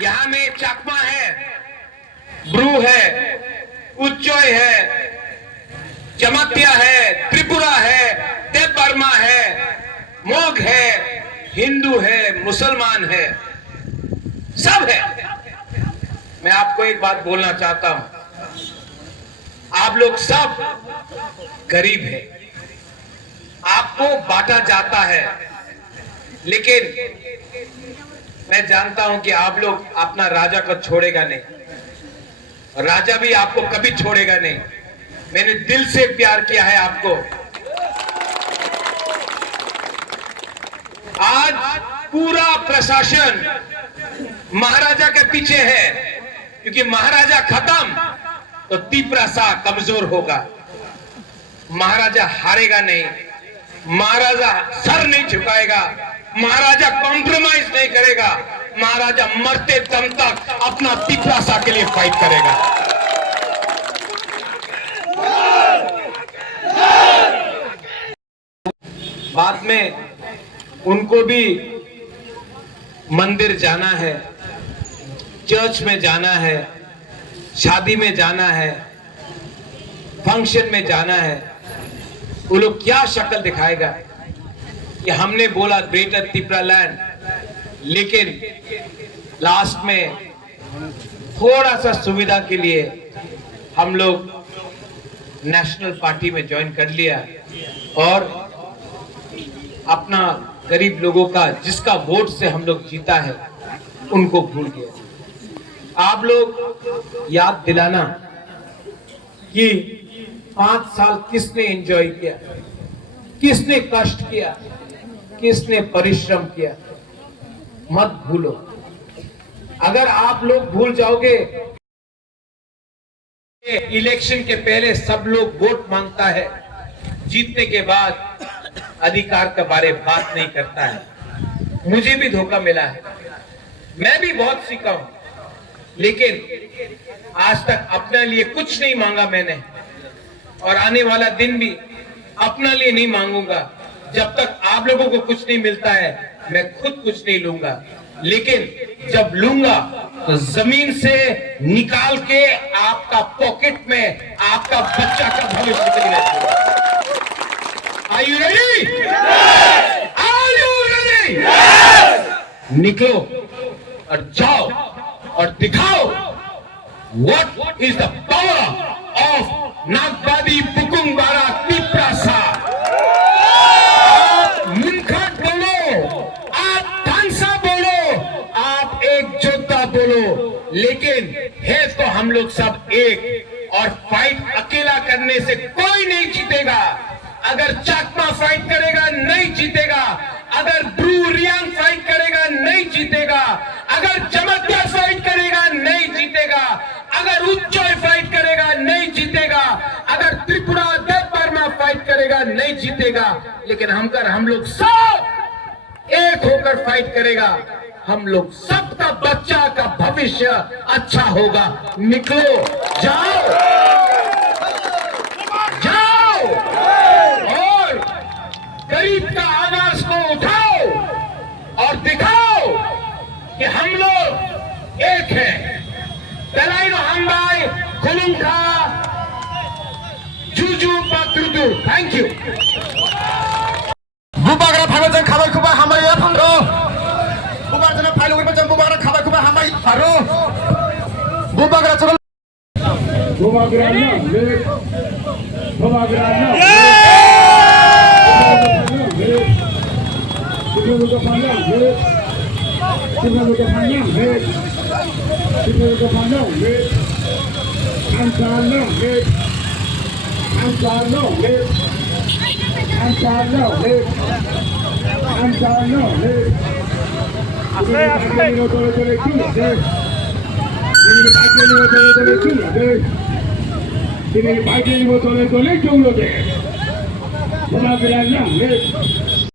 यहाँ में चाकमा है, ब्रू है, उच्चोय है, जमातिया है, त्रिपुरा है, देव बर्मा है, मोग है, हिंदू है, मुसलमान है, सब है। मैं आपको एक बात बोलना चाहता हूं, आप लोग सब गरीब हैं, आपको बांटा जाता है, लेकिन मैं जानता हूं कि आप लोग अपना राजा को छोड़ेगा नहीं, और राजा भी आपको कभी छोड़ेगा नहीं। मैंने दिल से प्यार किया है आपको। आज पूरा प्रशासन महाराजा के पीछे है, क्योंकि महाराजा खत्म तो तिपरासा कमजोर होगा। महाराजा हारेगा नहीं, महाराजा सर नहीं झुकाएगा, महाराजा कॉम्प्रोमाइज नहीं करेगा, महाराजा मरते दम तक अपना तिपरासा के लिए फाइट करेगा। बाद में उनको भी मंदिर जाना है, चर्च में जाना है, शादी में जाना है, फंक्शन में जाना है। वो लोग क्या शक्ल दिखाएगा कि हमने बोला ग्रेटर त्रिपुरा लैंड, लेकिन लास्ट में थोड़ा सा सुविधा के लिए हम लोग नेशनल पार्टी में ज्वाइन कर लिया और अपना गरीब लोगों का, जिसका वोट से हम लोग जीता है, उनको भूल गया। आप लोग याद दिलाना कि 5 साल किसने एंजॉय किया, किसने कष्ट किया, किसने परिश्रम किया, मत भूलो। अगर आप लोग भूल जाओगे, इलेक्शन के पहले सब लोग वोट मांगता है, जीतने के बाद अधिकार के बारे में बात नहीं करता है। मुझे भी धोखा मिला है, मैं भी बहुत सीखा हूं, लेकिन आज तक अपने लिए कुछ नहीं मांगा मैंने, और आने वाला दिन भी अपने लिए नहीं मांगूंगा। जब तक आप लोगों को कुछ नहीं मिलता है, मैं खुद कुछ नहीं लूंगा, लेकिन जब लूंगा तो जमीन से निकाल के आपका पॉकेट में आपका बच्चा का भविष्य के लिए। Are you ready? Yes! Are you ready? Yes! निकलो और जाओ और दिखाओ what is the power of नागबादी बुकुंबारा Tiprasa. आप मुनखट बोलो, आप तानसा बोलो, आप एक जोता बोलो, लेकिन है तो हम लोग सब एक, और फाइट अकेला करने से कोई नहीं जीतेगा। अगर चाकमा फाइट करेगा नहीं जीतेगा, अगर ब्रू रियांग फाइट करेगा नहीं जीतेगा, अगर जमातिया फाइट करेगा नहीं जीतेगा, अगर उच्चोय फाइट करेगा नहीं जीतेगा, अगर त्रिपुरा देव बर्मा फाइट करेगा नहीं जीतेगा, लेकिन हम लोग सब एक होकर फाइट करेगा, हम लोग सबका बच्चा का भविष्य अच्छा होगा। निकलो, जाओ और गरीब का आवाज को उठाओ और दिखाओ कि हम लोग एक हैं। दलाइनो हमबाई खुलुंखा जुजू पात्रुदु। Thank you. बुबाग्रा फाइलजों खाबाय खुबाय हामाय फारो। बुबाग्रा फाइलजों बुबाग्रा खाबाय खुबाय हामाय फारो। बुबाग्रा चलो। बुबाग्रा Tiene el baile y botón de colegio, uno de. Una gran